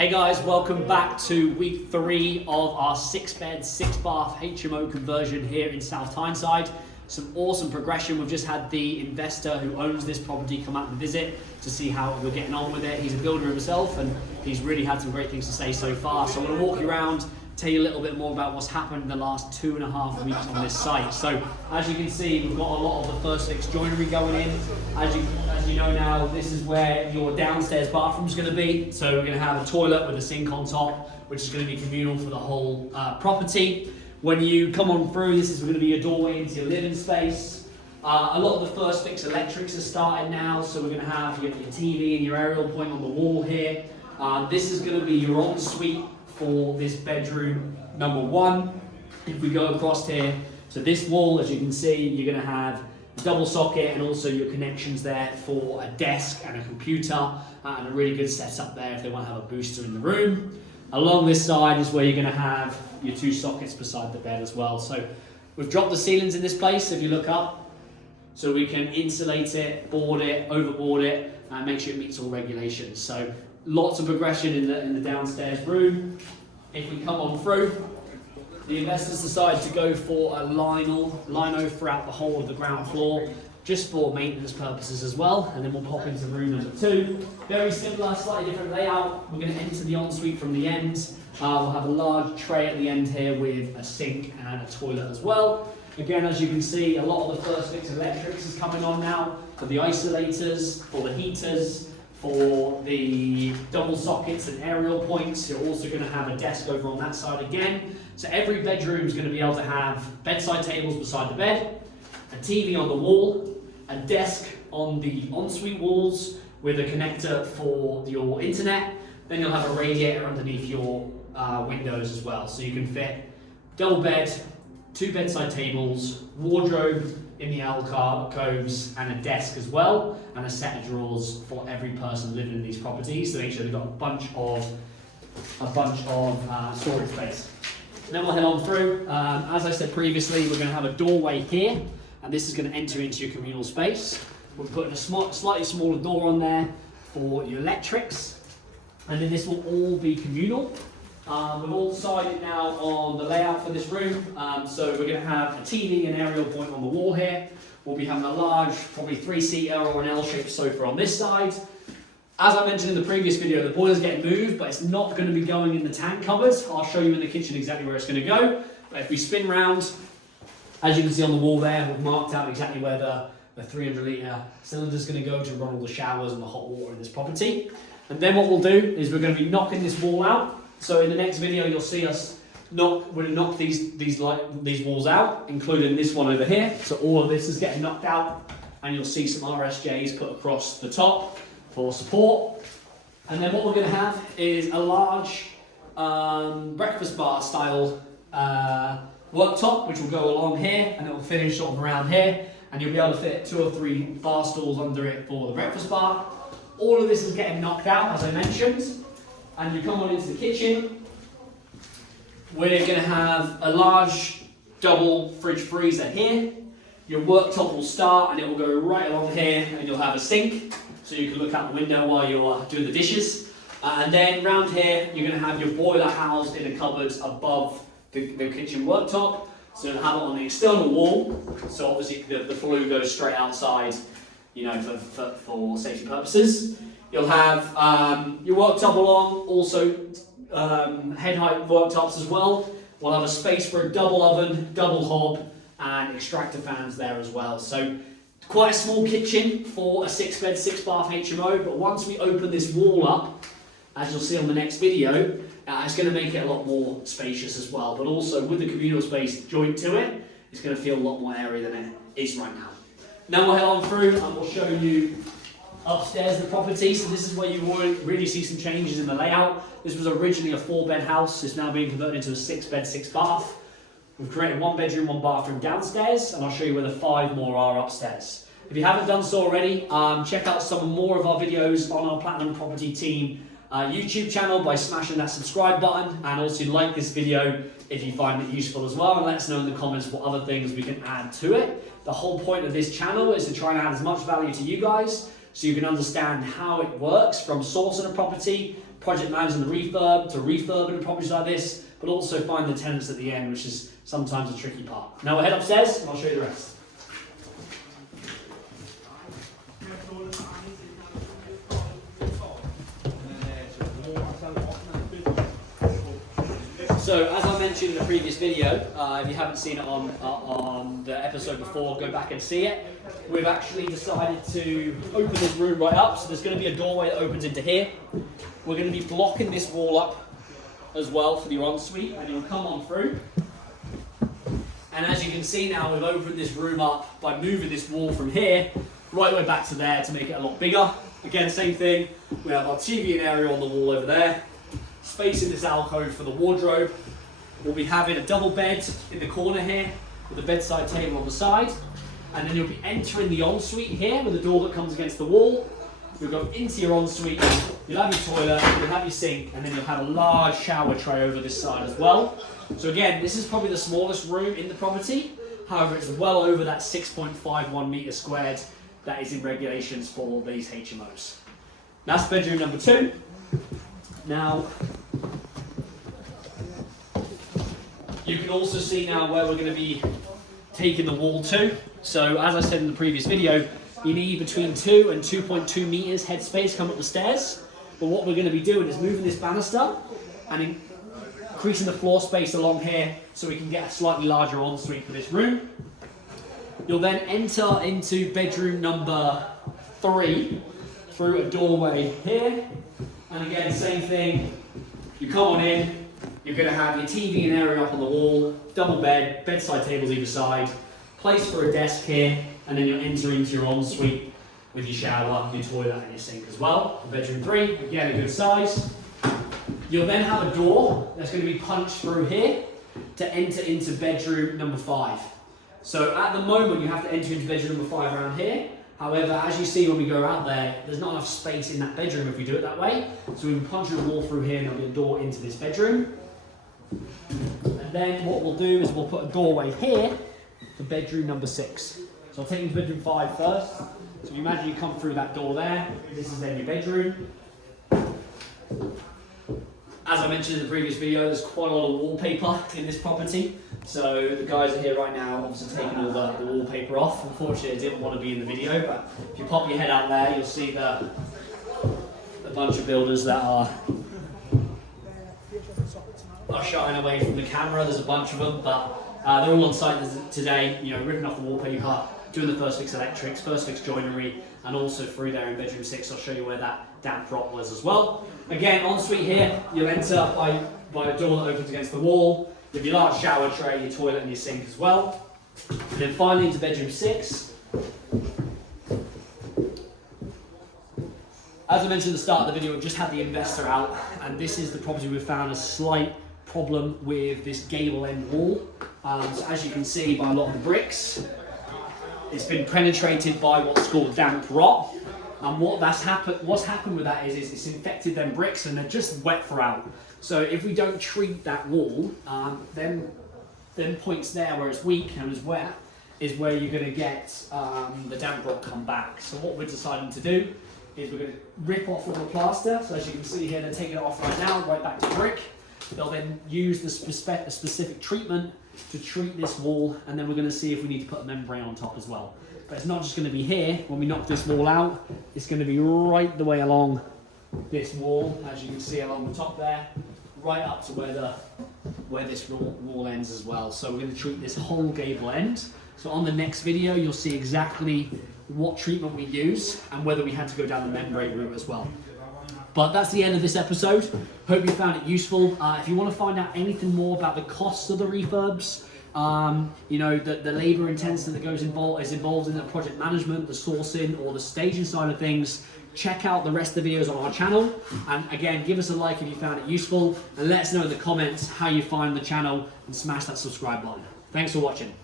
Hey guys, welcome back to week 3 of our 6-bed, 6-bath HMO conversion here in South Tyneside. Some awesome progression. We've just had the investor who owns this property come out and visit to see how we're getting on with it. He's a builder himself and he's really had some great things to say so far. So I'm going to walk you around, tell you a little bit more about what's happened in the last 2.5 weeks on this site. So as you can see, we've got a lot of the first fix joinery going in. As you know now, this is where your downstairs bathroom is going to be. So we're going to have a toilet with a sink on top, which is going to be communal for the whole property. When you come on through, this is going to be your doorway into your living space. A lot of the first fix electrics are started now, so we're going to have your TV and your aerial point on the wall here. This is going to be your ensuite for this bedroom number 1. If we go across here to this wall, as you can see, you're going to have a double socket and also your connections there for a desk and a computer, and a really good setup there if they want to have a booster in the room. Along this side is where you're going to have your 2 sockets beside the bed as well. So we've dropped the ceilings in this place, if you look up, so we can insulate it, board it, overboard it, and make sure it meets all regulations. So lots of progression in the downstairs room. If we come on through, the investors decided to go for a lino throughout the whole of the ground floor, just for maintenance purposes as well. And then we'll pop into room number 2. Very similar, slightly different layout. We're going to enter the ensuite from the end. We'll have a large tray at the end here with a sink and a toilet as well. Again, as you can see, a lot of the first fix electrics is coming on now, for the isolators, for the heaters, for the double sockets and aerial points. You're also going to have a desk over on that side again. So every bedroom is going to be able to have bedside tables beside the bed, a TV on the wall, a desk on the ensuite walls with a connector for your internet. Then you'll have a radiator underneath your windows as well. So you can fit double bed, 2 bedside tables, wardrobe in the alcoves, and a desk as well, and a set of drawers for every person living in these properties. So make sure they've got a bunch of storage space. And then we'll head on through. As I said previously, we're going to have a doorway here, and this is going to enter into your communal space. We're putting a slightly smaller door on there for your electrics, and then this will all be communal. We've all decided now on the layout for this room. So we're going to have a TV and aerial point on the wall here. We'll be having a large, probably 3-seater or an L-shaped sofa on this side. As I mentioned in the previous video, the boiler's getting moved, but it's not going to be going in the tank cupboard. I'll show you in the kitchen exactly where it's going to go. But if we spin round, as you can see on the wall there, we've marked out exactly where the 300-litre cylinder is going to go to run all the showers and the hot water in this property. And then what we'll do is we're going to be knocking this wall out. So in the next video, you'll see us knock these walls out, including this one over here. So all of this is getting knocked out, and you'll see some RSJs put across the top for support. And then what we're going to have is a large breakfast bar style worktop, which will go along here, and it will finish sort of around here, and you'll be able to fit 2 or 3 bar stools under it for the breakfast bar. All of this is getting knocked out, as I mentioned. And you come on into the kitchen. We're going to have a large double fridge freezer here. Your worktop will start and it will go right along here, and you'll have a sink so you can look out the window while you're doing the dishes. And then round here, you're going to have your boiler housed in a cupboard above the kitchen worktop. So you'll have it on the external wall. So obviously the flue goes straight outside, you know, for safety purposes. You'll have your worktop along, also head height worktops as well. We'll have a space for a double oven, double hob, and extractor fans there as well. So quite a small kitchen for a 6-bed, 6-bath HMO, but once we open this wall up, as you'll see on the next video, it's going to make it a lot more spacious as well. But also with the communal space joint to it, it's going to feel a lot more airy than it is right now. Now we'll head on through and we'll show you upstairs the property. So this is where you will really see some changes in the layout. This was originally a 4-bed house. It's now being converted into a 6-bed, 6-bath. We've created 1 bedroom, 1 bathroom downstairs, and I'll show you where the 5 more are upstairs. If you haven't done so already, check out some more of our videos on our Platinum Property Team YouTube channel by smashing that subscribe button, and also like this video if you find it useful as well, and let us know in the comments what other things we can add to it. The whole point of this channel is to try and add as much value to you guys so you can understand how it works from sourcing a property project managing the refurb, to refurbing the properties like this, but also find the tenants at the end, which is sometimes a tricky part. Now we'll head upstairs and I'll show you the rest. So as I mentioned in the previous video, if you haven't seen it on the episode before, go back and see it. We've actually decided to open this room right up, so there's going to be a doorway that opens into here. We're going to be blocking this wall up as well for your ensuite, and you'll come on through. And as you can see now, we've opened this room up by moving this wall from here right the way back to there to make it a lot bigger. Again, same thing, we have our TV and area on the wall over there. Space in this alcove for the wardrobe. We'll be having a double bed in the corner here with a bedside table on the side. And then you'll be entering the ensuite here with a door that comes against the wall. You'll go into your ensuite, you'll have your toilet, you'll have your sink, and then you'll have a large shower tray over this side as well. So again, this is probably the smallest room in the property. However, it's well over that 6.51 metres squared that is in regulations for these HMOs. That's bedroom number 2. Now, you can also see now where we're going to be taking the wall to. So as I said in the previous video, you need between 2 and 2.2 metres headspace come up the stairs. But what we're going to be doing is moving this banister and increasing the floor space along here so we can get a slightly larger ensuite for this room. You'll then enter into bedroom number 3 through a doorway here. And again, same thing, you come on in, you're going to have your TV and area up on the wall, double bed, bedside tables either side, place for a desk here, and then you'll enter into your ensuite with your shower, your toilet and your sink as well. Bedroom 3, again a good size. You'll then have a door that's going to be punched through here to enter into bedroom number 5. So at the moment you have to enter into bedroom number 5 around here. However, as you see when we go out there, there's not enough space in that bedroom if we do it that way. So we can punch a wall through here and there'll be a door into this bedroom. And then what we'll do is we'll put a doorway here for bedroom number 6. So I'll take you to bedroom 5 first. So if you imagine you come through that door there, this is then your bedroom. As I mentioned in the previous video, there's quite a lot of wallpaper in this property. So the guys are here right now, obviously taking all the wallpaper off. Unfortunately, I didn't want to be in the video, but if you pop your head out there, you'll see a bunch of builders that are shying away from the camera. There's a bunch of them, but they're all on site today, ripping off the wallpaper, doing the first fix electrics, first fix joinery, and also through there in bedroom 6, I'll show you where that damp rot was as well. Again, ensuite here, you'll enter by a door that opens against the wall, with your large shower tray, your toilet and your sink as well. And then finally into bedroom 6. As I mentioned at the start of the video, we've just had the investor out, and this is the property we've found a slight problem with this gable end wall. So as you can see by a lot of the bricks, it's been penetrated by what's called damp rot. And what's happened with that is it's infected them bricks and they're just wet throughout. So if we don't treat that wall, then points there where it's weak and it's wet is where you're going to get the damp rot come back. So what we're deciding to do is we're going to rip off all the plaster. So as you can see here, they're taking it off right now, right back to brick. They'll then use the specific treatment to treat this wall, and then we're going to see if we need to put a membrane on top as well. But it's not just going to be here. When we knock this wall out, it's going to be right the way along this wall, as you can see along the top there, right up to where this wall ends as well. So we're going to treat this whole gable end. So on the next video, you'll see exactly what treatment we use and whether we had to go down the membrane route as well. But that's the end of this episode. Hope you found it useful. If you want to find out anything more about the costs of the refurbs, the labour intensity that is involved in the project management, the sourcing or the staging side of things, check out the rest of the videos on our channel. And again, give us a like if you found it useful, and let us know in the comments how you find the channel and smash that subscribe button. Thanks for watching.